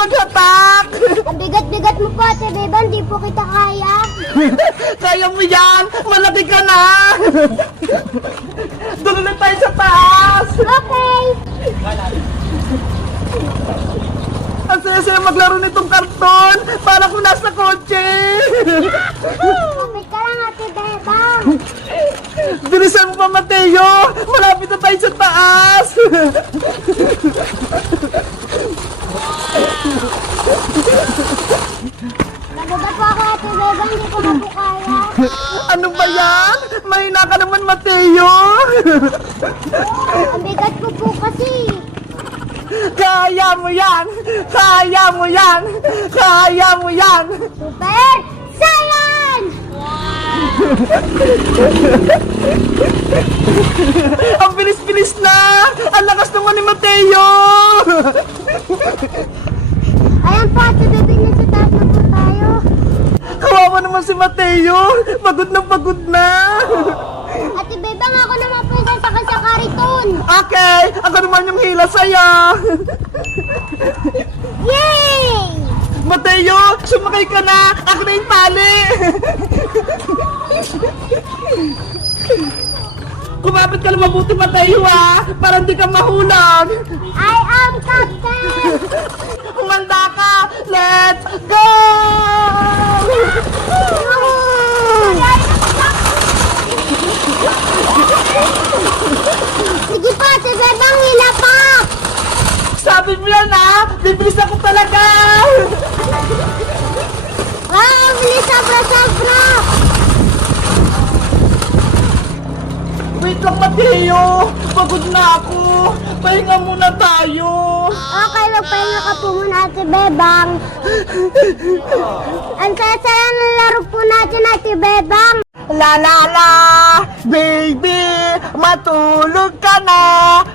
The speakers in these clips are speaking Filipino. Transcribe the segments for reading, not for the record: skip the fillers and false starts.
maghatak! Ang bigat-bigat mo po, Ate Bebang, di po kita kaya. Kaya mo yan! Malaki ka na! Doon ulit tayo sa taas! Okay. Ang saya-saya maglaro nitong karton! Para kung nasa kotse! Kapit ka lang, Ate Bebang. Bilisan mo pa, Mateo! Malapit na tayo sa taas! Nagubat po ako, Ate Bebang, di ko na po kaya. Ano ba yan? Mahina ka naman, Mateo! Ang bigat ko po kasi. Kaya mo yan! Kaya mo yan! Kaya mo yan! Super Saiyan! Ang bilis-bilis na! Ang lakas naman ni Mateo! Ayan po, Ate Bebang, nasa taas na po tayo. Kawawa naman si Mateo! Pagod na! Ate Bebang, ako naman po yung sasakay sa kariton. Okay! Ako naman yung hila sa'yo! Yay! Mateo! Sumakay ka na! Ako na yung tali! Kumapit ka na mabuti, Mateo, ha! Para hindi ka mahulog! I am Captain! Humanda ka! Let's go! Sige po, Ate Bebang, hila pa! Sabi mo yan, ha? Bibilis ako talaga! Wow, bilis, sobra-sobra! Wait lang, Mateo! Pagod na ako! Pahinga muna tayo! Okay, magpahinga ka po muna, Ate Bebang. Ang saya-saya ng laro po natin, Ate Bebang. La la la! Baby! Matulog ka na!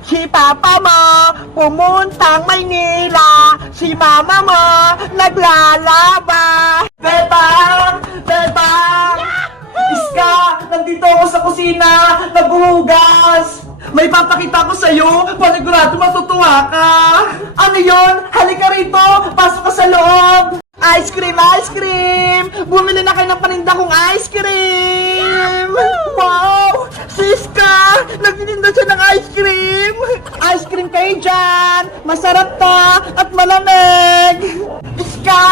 Si Papa mo pumuntang Maynila! Si Mama mo naglalaba! Bebang! Bebang! Iska! Nandito ako sa kusina! Naghuhugas! May papakita ko sa'yo! Panigurado matutuwa ka! Ano yon? Halika rito! Pasok ka sa loob! Ice cream! Ice cream! Bumili na kayo ng paninda kong ice cream! Wow! Siska! Nagtitinda siya ng ice cream! Ice cream kayo dyan! Masarap to! At malamig! Iska!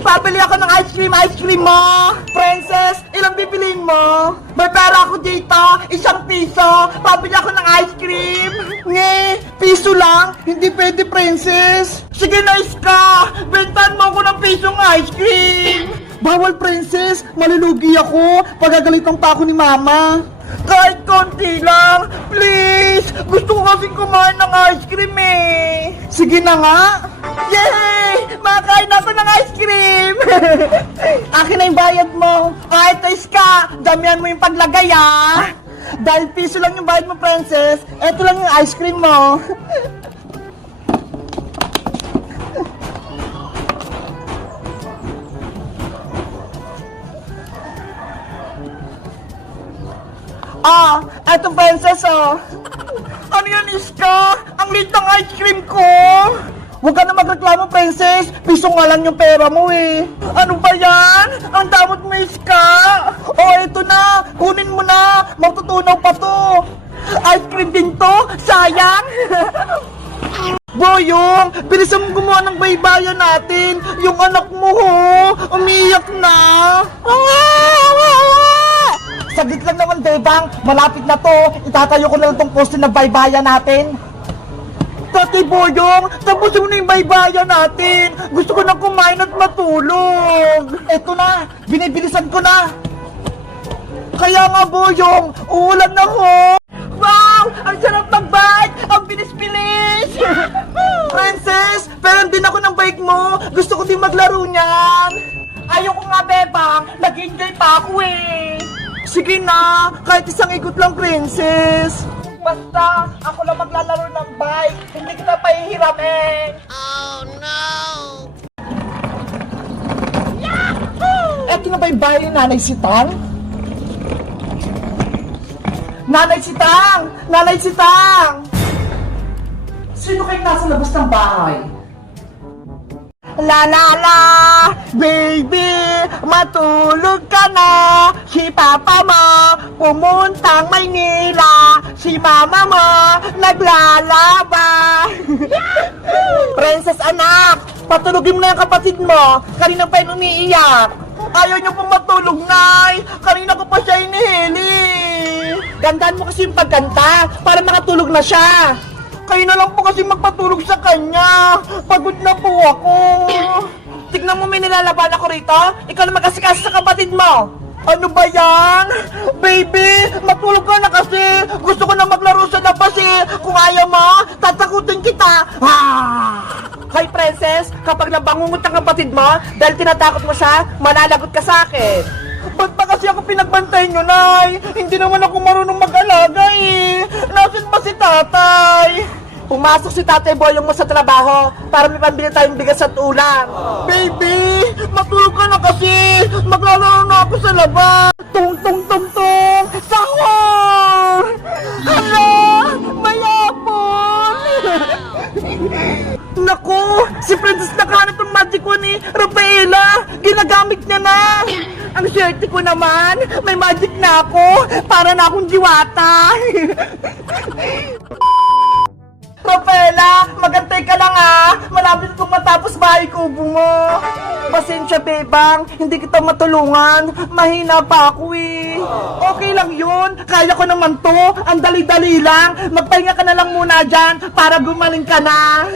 Pabili ako ng ice cream mo! Princess, ilang bibiliin mo? May pera ako dito! 1 piso! Pabili ako ng ice cream! Nge! Piso lang! Hindi pwede, princess! Sige na, Iska! Bentan mo ako ng pisong ice cream! Bawal, princess! Malulugi ako! Pagagalitan pa ako ni mama! Kahit konti lang! Please! Gusto ko kasing kumain ng ice cream eh! Sige na nga! Yay! Makakain na ako ng ice cream! Akin na yung bayad mo! Kahit Iska! Damihan mo yung paglagay ah! Dahil piso lang yung bayad mo, princess! Eto lang yung ice cream mo! Ah, etong princess, oh. Ano yan, Iska? Ang liit ng ice cream ko. Huwag ka na magreklamo, princess. Piso nga lang yung pera mo, eh. Ano ba yan? Ang damot mo, Iska. Oh, eto na. Kunin mo na. Magtutunaw pa to. Ice cream din to. Sayang. Boyong, bilisan mo gumawa ng baybayan natin. Yung anak mo, ho. Umiyak na. Saglit lang naman, Bebang. Malapit na to. Itatayo ko na lang tong poste ng baybayan natin. Tati Boyong, tapusin mo na yung baybayan natin. Gusto ko na kumain at matulog. Eto na, binibilisan ko na. Kaya nga, Boyong, uulan na ho. Wow! Ang sarap ng bike! Ang bilis-bilis! Princess, pero din ako ng bike mo. Gusto ko din maglaro niyan. Ayoko nga, Bebang. Nag-enjoy pa ako eh. Sige na, kahit isang ikot lang, princess. Basta, ako lang maglalaro ng bike. Hindi kita pahihiramin. Oh, no! Yahoo! Eto na ba yung bahay ni Nanay Sitang? Nanay Sitang! Nanay Sitang! Sino kayong nasa labas ng bahay? La la la, baby, matulog ka na. Si papa mo, pumuntang Maynila. Si mama mo, naglalaba. Princess anak, patulogin mo na yung kapatid mo. Kanina pa yun umiiyak. Ayaw niyo pong matulog, Nay. Kanina ko pa siya inihili. Gandaan mo kasi yung pagkanta para makatulog na siya. Kayo na lang po kasi magpatulog sa kanya. Pagod na po ako. Tignan mo, may nilalaban ako rito. Ikaw na mag-asikaso sa kapatid mo. Ano ba yan? Baby, matulog ka na kasi. Gusto ko na maglaro sa labas eh. Kung ayaw mo, tatakutin kita. Hi, Princess. Kapag nabangungot ang kapatid mo, dahil tinatakot mo siya, malalagot ka sa akin. Ba't ba kasi ako pinagbantay nyo, Nay? Hindi naman ako marunong mag-alaga eh. Nasaan ba si tatay? Pumasok si Tatay Boyong mo sa trabaho para may pambili tayong bigas at ulam. Baby, matulog ka na kasi. Maglalaro na ako sa labas. Tung tung tung tung. Sahur! Hala! Mayapon! Naku! Si Princess nakahanap ng magic wand ni Rafaela. Ginagamit niya na. Ang swerte ko naman. May magic na ako. Para na akong diwata. Rafaela, magantay ka lang ah. Malapit kong matapos bahay kubo mo. Pasensya, bebang. Hindi kita matulungan. Mahina pa ako eh. Okay lang yun. Kaya ko naman to. Ang dali-dali lang. Magpahinga ka na lang muna dyan para gumaling ka na.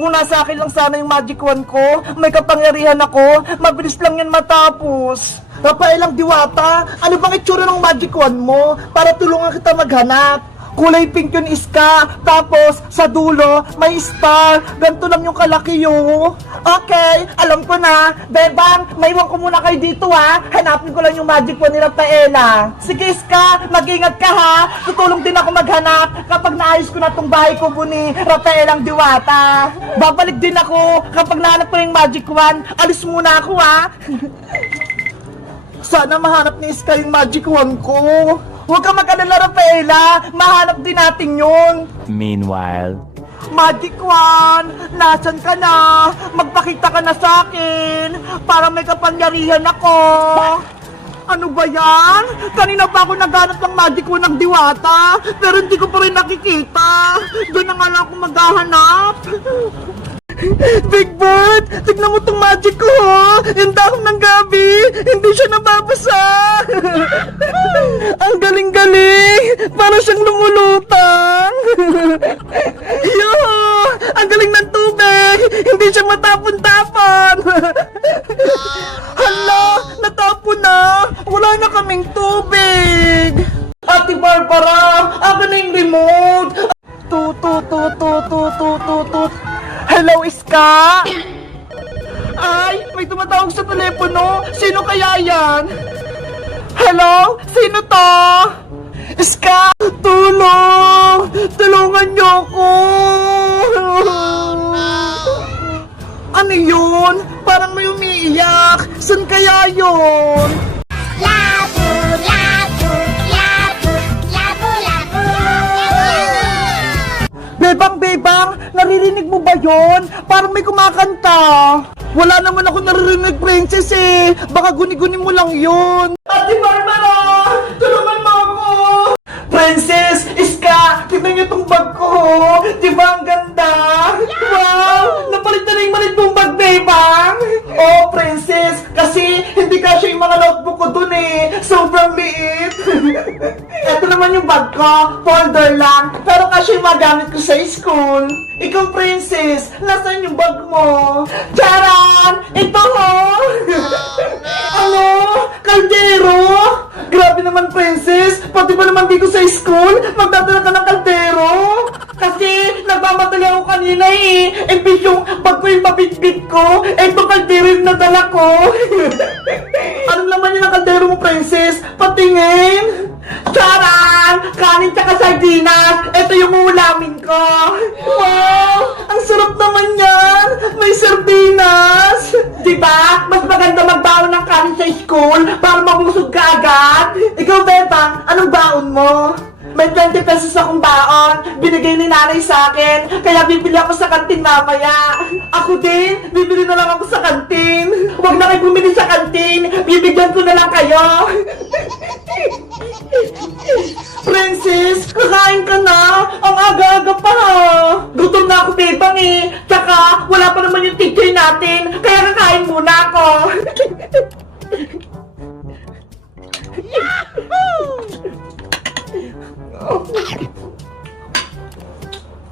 Kung nasa akin lang sana yung magic wand ko, may kapangyarihan ako, mabilis lang yan matapos. Rafaelang diwata, ano bang itsura ng magic wand mo para tulungan kita maghanap? Kulay pink yun, Iska. Tapos, sa dulo, may star. Ganito lang yung kalaki yun. Okay, alam ko na. Bebang, maiwan ko muna kayo dito ha. Hanapin ko lang yung magic wand ni Rafaela. Sige, Iska, mag-ingat ka ha. Tutulong din ako maghanap kapag naayos ko na tong bahay kubo ni Rafaelang Diwata. Babalik din ako kapag nahanap ko yung magic wand. Alis muna ako ha. Sana mahanap ni Iska yung magic wand ko. Huwag ka mag-alala, Rafaela. Mahanap din natin yun. Meanwhile, Magic wand, nasan ka na? Magpakita ka na sa akin para may kapangyarihan ako. Ano ba yan? Kanina pa ako naghanap ng magic wand ng Diwata, pero hindi ko pa rin nakikita. Doon na nga lang ako maghahanap. Big Bird, tignan mo tong magic ko, ho. Yung dahon ng gabi, hindi siya nababasa. Ang galing-galing, para siyang lumulutang. Yo, ang galing ng tubig, hindi siya matapon-tapon. Hala, natapon na, wala na kaming tubig. Ate Barbara, akin na yung remote. Tut. Hello, Iska? Ay, may tumatawag sa telepono. Sino kaya yan? Hello? Sino to? Iska, tulong! Tulungan niyo ako! Ano yun? Parang may umiiyak. Saan kaya yun? Labu, labu, labu, labu, labu. Bebang, naririnig mo ba yon? Parang may kumakanta. Wala naman ako naririnig, Princess eh. Baka guni-guni mo lang yun. Ate Barbara, tulungan mo ako. Princess, Iska, tignan niyo tong bag ko. Di ba ang ganda? Wow, napalitan na yung maliit mong bag, Bebang. Oh, Princess, kasi hindi kasi yung mga notebook ko dun eh. Sobrang liit. Ito naman yung bag ko, folder lang. Pero kasi yung magamit ko sa school. Ikaw, Princess, nasaan yung bag mo? Charan! Ito ho! Ano? Kaldero? Grabe naman, Princess. Pati ba naman dito sa school, magdadala ka ng kaldero? Kasi nagmamadali ako kanina eh. Imbis yung bag ko yung mabitbit ko, eto kaldero yung nadala ko. Anong laman yun ang kaldero mo, Princess? Patingin! Charan! Kanin tsaka sardinas! Ito yung ulamin ko! Wow! Ang sarap naman yan! May sardinas! Diba? Mas maganda magbaon ng kanin sa school para mabusog ka agad! Ikaw, Bebang, anong baon mo? May 20 pesos akong baon. Binigay ni nanay sa akin. Kaya bibili ako sa kantin mamaya. Ako din, bibili na lang ako sa kantin. Huwag na kayo bumili sa kantin. Bibigyan ko na lang kayo. Princess, kakain ka na. Ang aga-aga pa. Gutom na ako, bebang eh. Tsaka, wala pa naman yung teacher natin. Kaya kakain muna ako.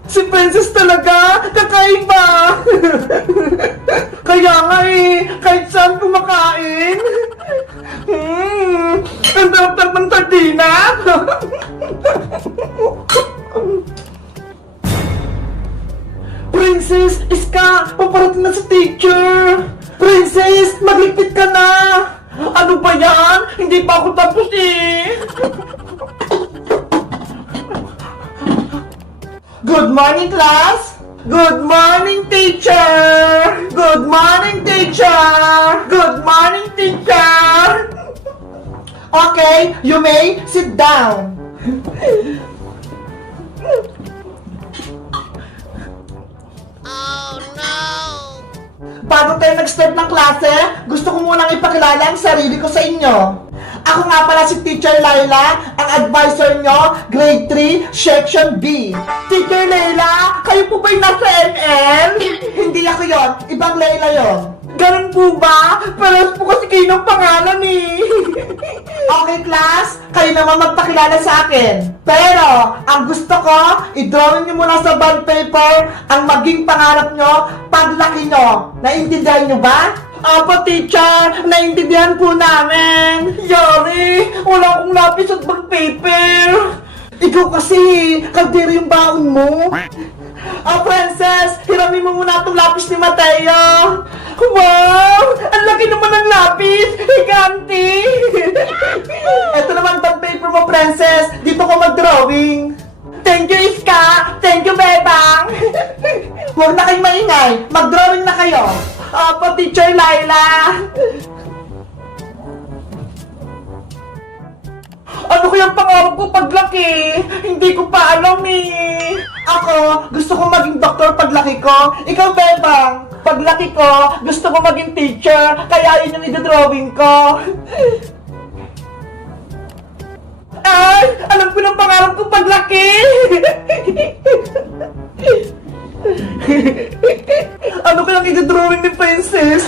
Si Princess talaga, kakaiba. Kaya nga eh, kahit saan kumakain. Ang sarap ng sardina. Princess, Iska, paparating na sa teacher. Princess, magligpit ka na. Ano ba yan? Hindi pa ako tapos eh. Good morning, class! Good morning, teacher! Good morning, teacher! Good morning, teacher! Okay, you may sit down. Bago tayo nag-start ng klase, gusto ko munang ipakilala ang sarili ko sa inyo. Ako nga pala si Teacher Laila, ang advisor nyo, Grade 3, Section B. Teacher Laila, kayo po ba'y nasa ML? Hindi ako yon, ibang Laila yon. Ganun po ba? Parehas po kasi kayo ng pangalan eh. Okay class, kayo naman magpakilala sa akin. Pero, ang gusto ko, i-drawing nyo muna sa bond paper ang maging pangarap nyo paglaki nyo. Naintindihan nyo ba? Apo, teacher, naintindihan po namin. Yari, wala akong lapis at bond paper. Ikaw kasi, kaldero yung baon mo. Princess, hiramin mo muna itong lapis ni Mateo. Wow! Ang laki naman ng lapis! Higanti! Ito naman bond paper mo, Princess. Dito ko mag-drawing. Thank you, Iska! Thank you, Bebang! Huwag na kayong maingay. Mag-drawing na kayo. Apo, Teacher Laila. Ano kayang pangarap ko paglaki? Hindi ko pa alam eh. Ako, gusto ko maging doktor paglaki ko. Ikaw, Bebang, paglaki ko, gusto ko maging teacher. Kaya yun yung i-drawing ko. Ay, alam ko ng pangarap ko paglaki. Ano kayang i-drawing ni Princess?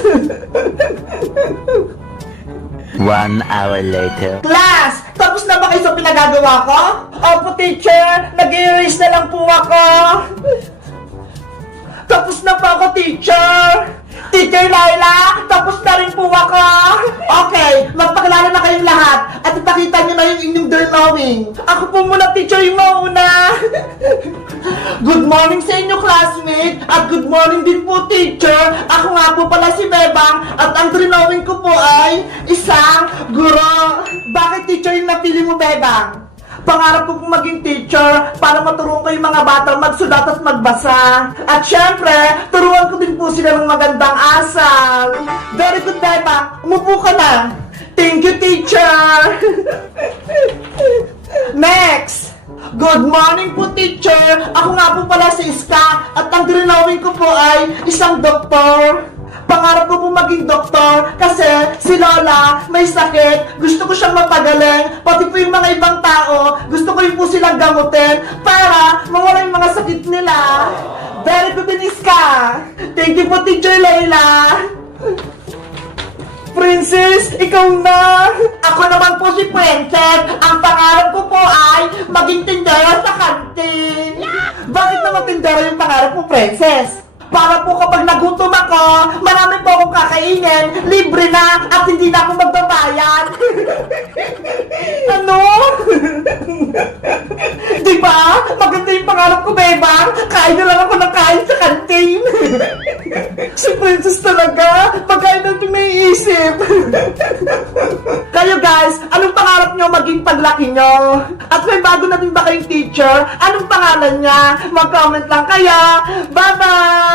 1 hour later. Class! Tapos na ba kayo sa pinagagawa ko? Opo, teacher! Nag-erase na lang po ako! Tapos na po ako, teacher! Teacher Laila! Tapos na rin po ako! Okay, magpakilala na kayong lahat at ipakita nyo na yung inyong drawing. Ako po muna, teacher, yung mauna! Good morning sa inyo, classmate! At good morning din po, teacher! Ako nga po pala si Bebang at ang drawing ko po ay isang guro. Bakit teacher yung napili mo, Bebang? Pangarap ko pong maging teacher para maturuan ko yung mga batang magsulat at magbasa. At syempre, turuan ko din po sila ng magandang asal. Very good, Bebang. Umupo ka na. Thank you, teacher. Next. Good morning po, teacher. Ako nga po pala si Iska at ang drawing ko po ay isang doktor. Pangarap ko po maging doktor kasi si Lola may sakit, gusto ko siyang mapagaling, pati po yung mga ibang tao, gusto ko rin po silang gamutin para mawala yung mga sakit nila. Very good din, Iska. Thank you po, Teacher Laila. Princess, ikaw na! Ako naman po si Princess. Ang pangarap ko po ay maging tindera sa kantin. Bakit naman tindera yung pangarap mo, Princess? Para po kapag nagutom ako, marami po akong kakainin, libre na, at hindi na ako magbabayad. Ano? Diba? Maganda yung pangarap ko, Bebang. Kain na lang ako ng kain sa kantin. Si Princess talaga, pagkain natin naiisip. Kayo guys, anong pangarap nyo maging paglaki nyo? At may bago na din ba kayong teacher? Anong pangalan niya? Mag-comment lang kayo. Bye-bye!